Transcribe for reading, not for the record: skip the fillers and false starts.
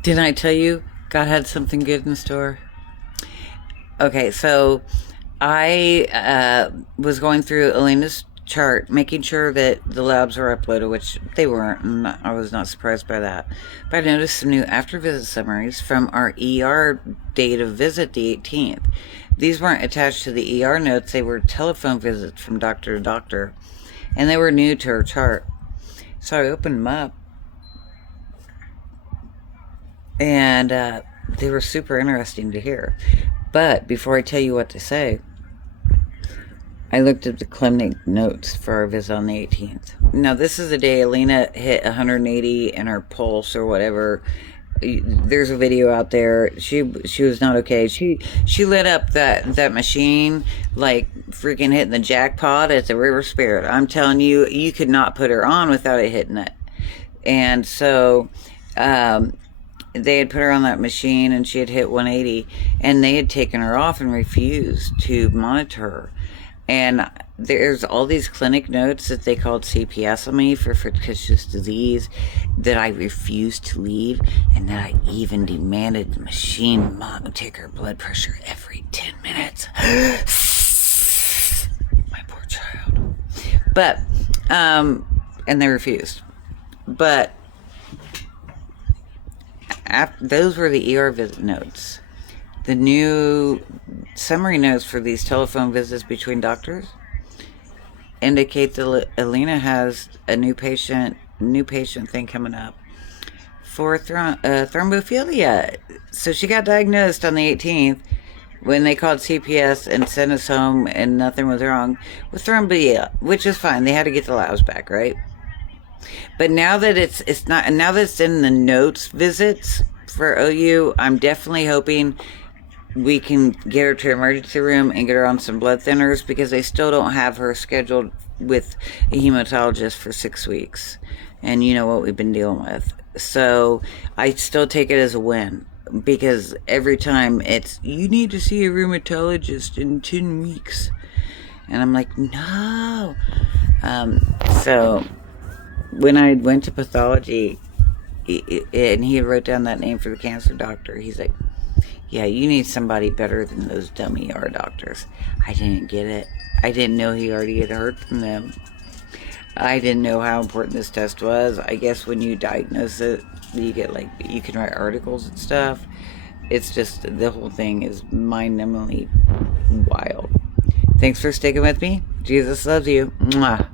Didn't I tell you God had something good in store? Okay, so I was going through Alina's chart, making sure that the labs were uploaded, which they weren't, and I was not surprised by that. But I noticed some new after visit summaries from our ER date of visit, the 18th. These weren't attached to the ER notes, they were telephone visits from doctor to doctor, and they were new to her chart. So I opened them up, and they were super interesting to hear. But before I tell you what to say, I looked at the clinic notes for our visit on the 18th. Now, this is the day Allina hit 180 in her pulse or whatever. There's a video out there. She was not okay. She lit up that machine like freaking hitting the jackpot at the River Spirit. I'm telling you, you could not put her on without it hitting it. And so they had put her on that machine and she had hit 180, and they had taken her off and refused to monitor her. And there's all these clinic notes that they called CPS on me for fictitious disease that I refused to leave, and that I even demanded the machine take her blood pressure every 10 minutes. My poor child. But, and they refused. But those were the ER visit notes. The new summary notes for these telephone visits between doctors indicate that Allina has a new patient thing coming up for thrombophilia. So she got diagnosed on the 18th when they called CPS and sent us home, and nothing was wrong with thrombophilia, which is fine. They had to get the labs back, right? But now that it's not, now that it's in the notes visits for OU, I'm definitely hoping we can get her to the emergency room and get her on some blood thinners, because they still don't have her scheduled with a hematologist for 6 weeks. And you know what we've been dealing with. So I still take it as a win, because every time it's, you need to see a rheumatologist in 10 weeks. And I'm like, no. So when I went to pathology, and he wrote down that name for the cancer doctor, he's like, yeah, you need somebody better than those dumb ER doctors. I didn't get it. I didn't know he already had heard from them. I didn't know how important this test was. I guess when you diagnose it, you get you can write articles and stuff. It's just, the whole thing is mind-numbingly wild. Thanks for sticking with me. Jesus loves you. Mwah.